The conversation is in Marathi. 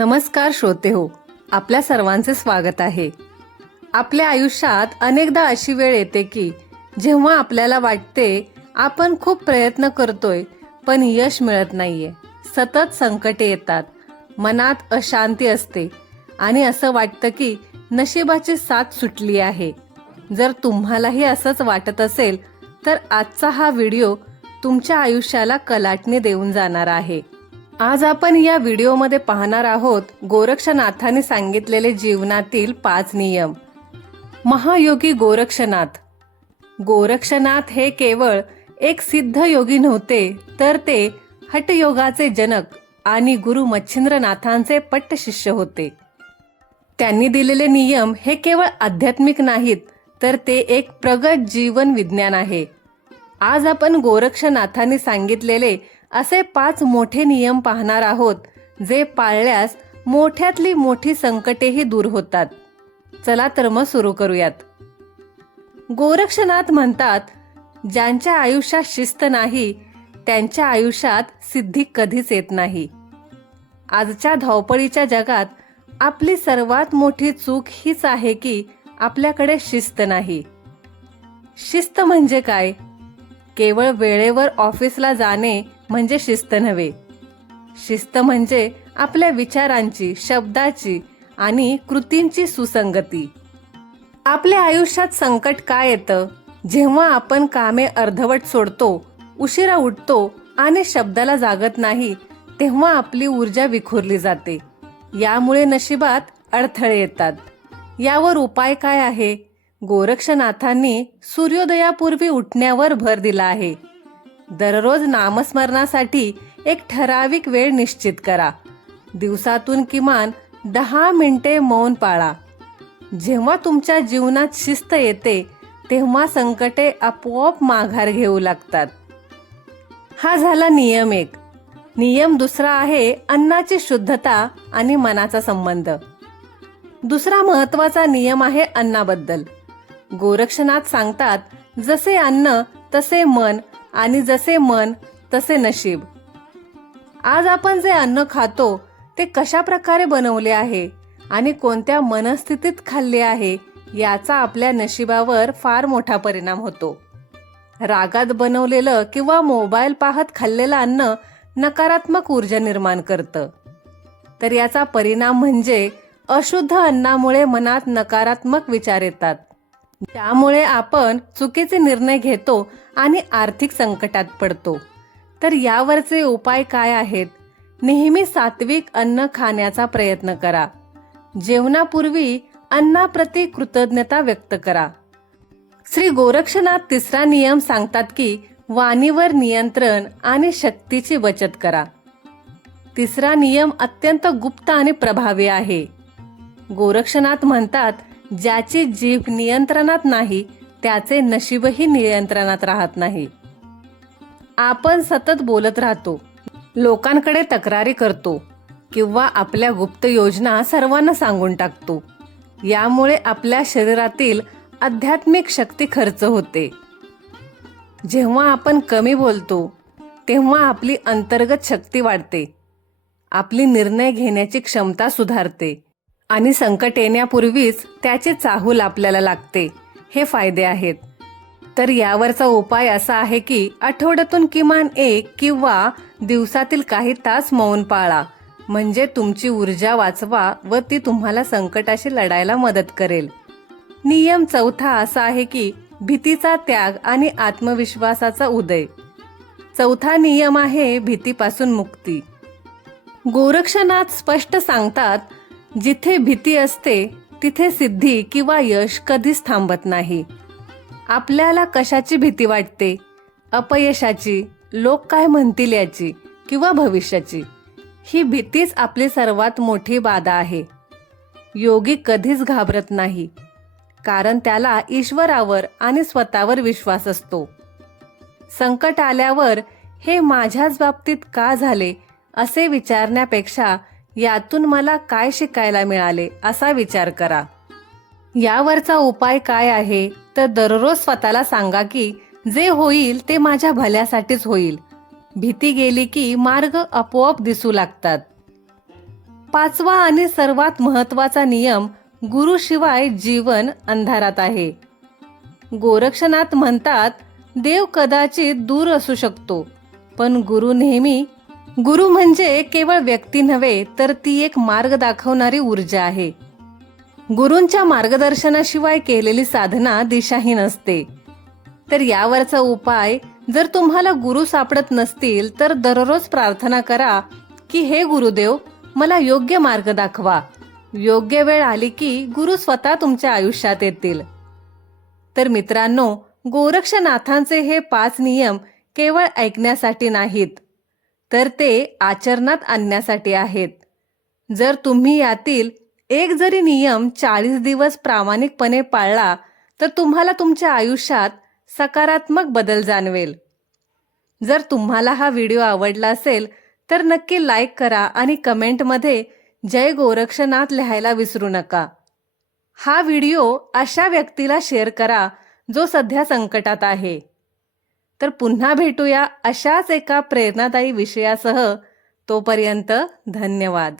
नमस्कार श्रोते हो आपल्या सर्वांचे स्वागत आहे. आपल्या आयुष्यात अनेकदा अशी वेळ येते की जेव्हा आपल्याला वाटते आपण खूप प्रयत्न करतोय पण यश मिळत नाहीये. सतत संकटे येतात. मनात अशांती असते. आणि असं वाटतं की नशिबाची साथ सुटली आहे. जर तुम्हालाही असंच वाटत असेल तर आजचा हा व्हिडिओ तुमच्या आयुष्याला कलाटणी देऊन जाणार आहे. आज आपण या व्हिडिओमध्ये पाहणार आहोत गोरक्षनाथाने सांगितलेले जीवनातील पाच नियम. महायोगी गोरक्षनाथ. गोरक्षनाथ हे केवळ एक सिद्ध योगी नव्हते तर ते हटयोगाचे जनक आणि गुरु मच्छिंद्रनाथांचे पट्ट शिष्य होते. त्यांनी दिलेले नियम हे केवळ आध्यात्मिक नाहीत तर ते एक प्रगत जीवन विज्ञान आहे. आज आपण गोरक्षनाथांनी सांगितलेले असे पाच मोठे नियम पाहणार आहोत जे पाळल्यास मोठ्यातली मोठी संकटेही दूर होतात. चला तर मग सुरू करूयात. गोरक्षनाथ म्हणतात ज्यांच्या आयुष्यात शिस्त नाही त्यांच्या आयुष्यात सिद्धी कधीच येत नाही. आजच्या धावपळीच्या जगात आपली सर्वात मोठी चूक हीच आहे की आपल्याकडे शिस्त नाही. शिस्त म्हणजे काय? केवळ वेळेवर ऑफिसला जाणे म्हणजे शिस्त नव्हे. शिस्त म्हणजे आपल्या विचारांची शब्दाची आणि कृतींची सुसंगती. आपल्या आयुष्यात संकट काय येतं? जेव्हा आपण कामे अर्धवट सोडतो उशिरा उठतो आणि शब्दाला जागत नाही तेव्हा आपली ऊर्जा विखुरली जाते. यामुळे नशिबात अडथळे येतात. यावर उपाय काय आहे? गोरक्षनाथांनी सूर्योदयापूर्वी उठण्यावर भर दिला आहे. दररोज नामस्मरणासाठी एक ठराविक वेळ निश्चित करा. दिवसातून किमान दहा मिनिटे मौन पाळा. जेव्हा तुमच्या जीवनात शिस्त येते तेव्हा संकटे आपोआप माघार घेऊ लागतात. हा झाला नियम एक. नियम दुसरा आहे अन्नाची शुद्धता आणि मनाचा संबंध. दुसरा महत्त्वाचा नियम आहे अन्नाबद्दल. गोरक्षनाथ सांगतात जसे अन्न तसे मन आणि जसे मन तसे नशीब. आज आपण जे अन्न खातो ते कशा प्रकारे बनवले आहे आणि कोणत्या मनस्थितीत खाल्ले आहे याचा आपल्या नशिबावर फार मोठा परिणाम होतो. रागात बनवलेलं किंवा मोबाईल पाहत खाल्लेलं अन्न नकारात्मक ऊर्जा निर्माण करतं. तर याचा परिणाम म्हणजे अशुद्ध अन्नामुळे मनात नकारात्मक विचार येतात. त्यामुळे आपण चुकीचे निर्णय घेतो आणि आर्थिक संकटात पडतो. तर यावरचे उपाय काय आहेत? नेहमी सात्विक अन्न खाण्याचा प्रयत्न करा. जेवणापूर्वी अन्नाप्रती कृतज्ञता व्यक्त करा. श्री गोरक्षनाथ तिसरा नियम सांगतात की वाणीवर नियंत्रण आणि शक्तीची बचत करा. तिसरा नियम अत्यंत गुप्त आणि प्रभावी आहे. गोरक्षनाथ म्हणतात ज्याची जीभ नियंत्रणात नाही त्याचे नशीबही नियंत्रणात राहत नाही. आपण सतत बोलत राहतो लोकांकडे तक्रारी करतो किंवा आपल्या गुप्त योजना सर्वांना सांगून टाकतो. यामुळे आपल्या शरीरातील आध्यात्मिक शक्ती खर्च होते. जेव्हा आपण कमी बोलतो तेव्हा आपली अंतर्गत शक्ती वाढते. आपली निर्णय घेण्याची क्षमता सुधारते. आणि संकट येण्यापूर्वीच त्याचे चाहूल आपल्याला लागते. हे फायदे आहेत. तर यावरचा उपाय असा आहे की आठवड्यातून किमान एक किंवा दिवसातील काही तास मौन पाळा. म्हणजे तुमची ऊर्जा वाचवा व ती तुम्हाला संकटाशी लढायला मदत करेल. नियम चौथा असा आहे की भीतीचा त्याग आणि आत्मविश्वासाचा उदय. चौथा नियम आहे भीतीपासून मुक्ती. गोरक्षनाथ स्पष्ट सांगतात जिथे भीती असते तिथे सिद्धी किंवा यश कधीच थांबत नाही. आपल्याला कशाची भीती वाटते? अपयशाची? लोक काय म्हणतील याची? किंवा भविष्याची? ही भीतीच आपली सर्वात मोठी बाधा आहे. योगी कधीच घाबरत नाही. कारण त्याला ईश्वरावर आणि स्वतःवर विश्वास असतो. संकट आल्यावर हे माझ्याच बाबतीत का झाले? असे विचारण्यापेक्षा यातून मला काय शिकायला मिळाले असा विचार करा. यावरचा उपाय काय आहे तर दररोज स्वतःला सांगा की जे होईल ते माझ्या भल्यासाठीच होईल. भीती गेली की मार्ग आपोआप दिसू लागतात. पाचवा आणि सर्वात महत्त्वाचा नियम गुरुशिवाय जीवन अंधारात आहे. गोरक्षनाथ म्हणतात देव कदाचित दूर असू शकतो पण गुरु नेहमी गुरु म्हणजे केवळ व्यक्ती नव्हे तर ती एक मार्ग दाखवणारी ऊर्जा आहे. गुरूंच्या मार्गदर्शनाशिवाय केलेली साधना दिशाहीन असते. तर यावरचा उपाय जर तुम्हाला गुरु सापडत नसतील तर दररोज प्रार्थना करा की हे गुरुदेव मला योग्य मार्ग दाखवा. योग्य वेळ आली की गुरु स्वतः तुमच्या आयुष्यात येतील. तर मित्रांनो गोरक्षनाथांचे हे पाच नियम केवळ ऐकण्यासाठी नाहीत. तर ते आचरणात आणण्यासाठी आहेत. जर तुम्ही यातील एक जरी नियम चाळीस दिवस प्रामाणिकपणे पाळला तर तुम्हाला तुमच्या आयुष्यात सकारात्मक बदल जाणवेल. जर तुम्हाला हा व्हिडिओ आवडला असेल तर नक्की लाईक करा आणि कमेंटमध्ये जय गोरक्षनाथ लिहायला विसरू नका. हा व्हिडिओ अशा व्यक्तीला शेअर करा जो सध्या संकटात आहे. तर पुन्हा भेटूया अशाच एका प्रेरणादायी विषयासह. तोपर्यंत धन्यवाद.